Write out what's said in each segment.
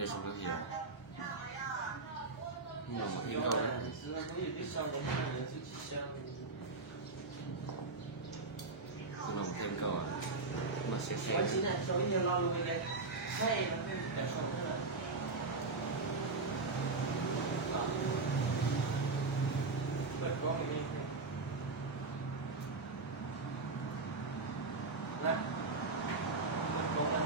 Đây là cái gì ạ? Nhưng mà một yêu cầu đấy. Tôi làm thêm câu à? Mà sẽ Quán chín này, cho nhiều lo luôn cái hay nó không phải sống nữa. Bật có cái gì? Này. Bật có là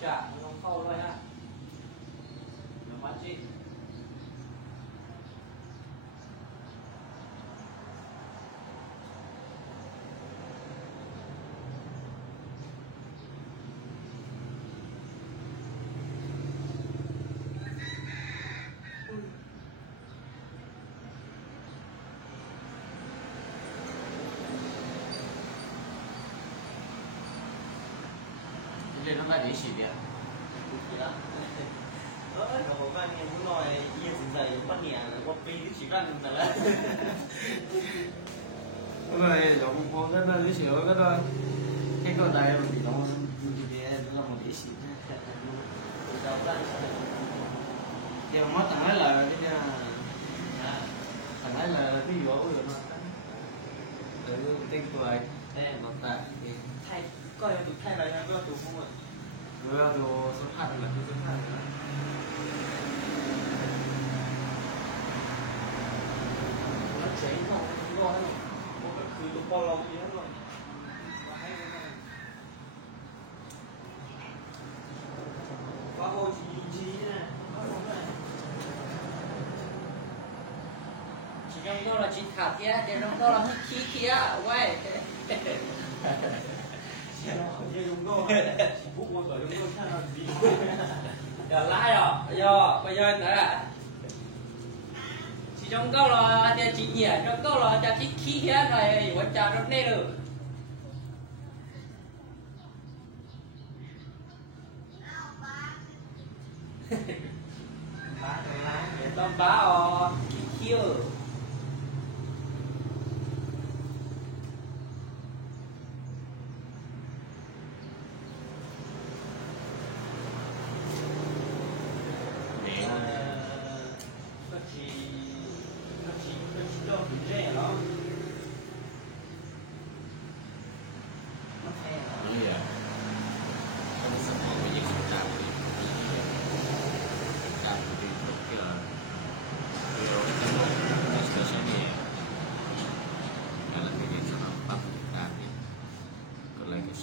chả không khâu thôi ha. Nó mắt chị. Đây nó phải để xỉ điện. Rồi bạn em muốn nói yên dày bắt nhẹ là có pi chỉ cần là Cái này giống có cái này xỉ cái đó. Cái con này là bị nó là một để xỉ. Thì mà thằng ấy là cái thằng ấy là ví dụ của nó. Để tên tuổi thế nó tại thay coi là thay lại nó tụ không ạ. Rồi đồ số hạt là cái số hạt. Nó cháy nó ngon lắm. Một cái khứ nó bao lâu gì hết rồi. Có hồ chí nè. Chỉ trong đó là chỉ thả kia, để trong đó là hút khí kia, quay. Giờ lái rồi, bây giờ nữa chỉ trong câu là để chỉ nhẹ, trong câu là để chỉ khí hết này, vẫn chả được nè được. Tôm bá khí chưa.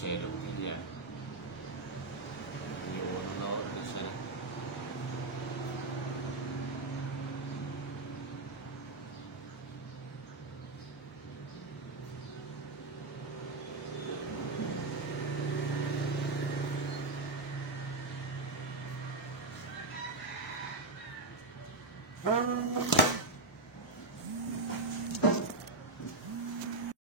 Xe đâu cái gì à? Vô nó cái xe.